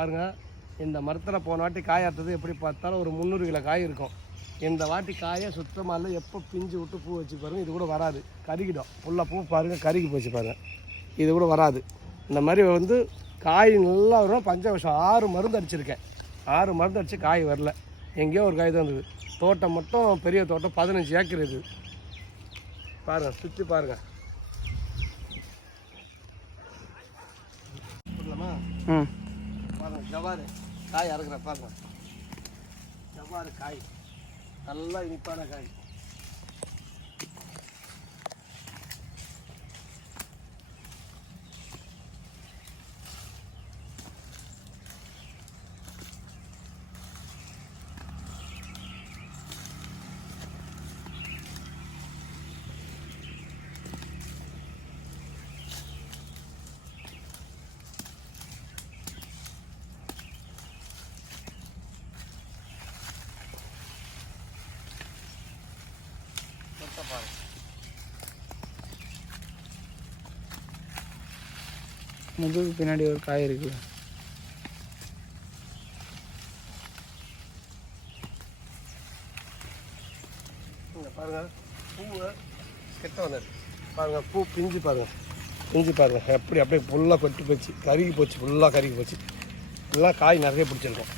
பாருங்கள், இந்த மரத்தில் போன வாட்டி காய் அறுத்தது எப்படி பார்த்தாலும் ஒரு 300 கிலோ காய் இருக்கும். இந்த வாட்டி காயை சுத்தமாக இல்லை. எப்போ பிஞ்சு விட்டு பூ வச்சு பாருங்கள், இது கூட வராது, கருகிடும். ஃபுல்லாக பூ பாருங்கள் கருகி போச்சு பாருங்கள், இது கூட வராது. இந்த மாதிரி காய் நல்லா வரும். பஞ்சவர்ஷம் 6 மருந்து அடிச்சிருக்கேன். 6 மருந்து அடித்து காய் வரல. எங்கேயோ ஒரு காய் தான் இருந்தது. தோட்டம் மட்டும் பெரிய தோட்டம் 15 ஏக்கர் இருக்குது. பாருங்கள், சுற்றி பாருங்கள். புரியலாமா? பாருங்கள், ஜவாரு காய் அறுக்கிறேன். பாருங்கள், ஜவாரு காய் நல்லா இனிப்பான காய். முதுகு பின்னாடி ஒரு காய் இருக்கு. பாருங்க, பூ கெட்ட வந்தது. பாருங்க, பூ பிஞ்சு பாருங்க, பிஞ்சு பாருங்க எப்படி அப்படியே ஃபுல்லாக கொட்டி போச்சு, கருகி போச்சு, ஃபுல்லாக கருகி போச்சு. ஃபுல்லாக காய் நிறைய பிடிச்சிருக்கோம்.